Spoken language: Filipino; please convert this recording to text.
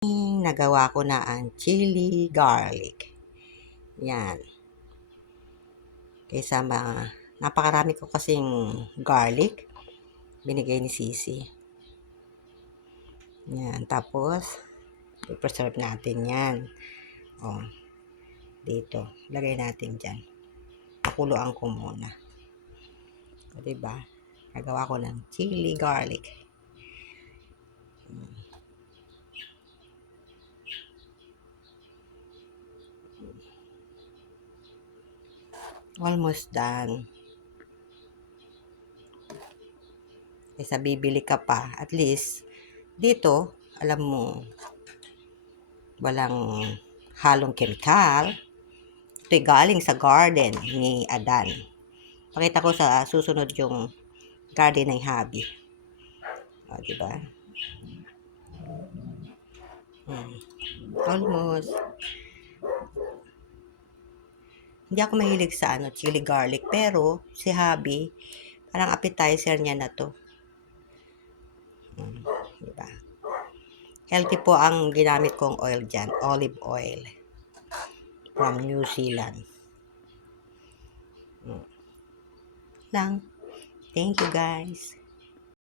Nagawa ko na ang chili garlic. Yan. Kaysa napakarami ko kasing garlic. Binigay ni Sisi. Yan. Tapos, i-preserve natin yan. O, dito. Lagay natin dyan. Pakuluan ko muna. O, diba? Nagawa ko ng chili garlic. Almost done. Kaysa bibili ka pa, at least, dito, alam mo, walang halong kemikal. Ito'y galing sa garden ni Adan. Pakita ko sa susunod yung garden ng hubby. O, diba? Almost. Hindi ako mahilig sa chili garlic. Pero, si hubby, parang appetizer niya na to. Diba? Healthy po ang ginamit kong oil dyan. Olive oil. From New Zealand. Lang. Thank you guys.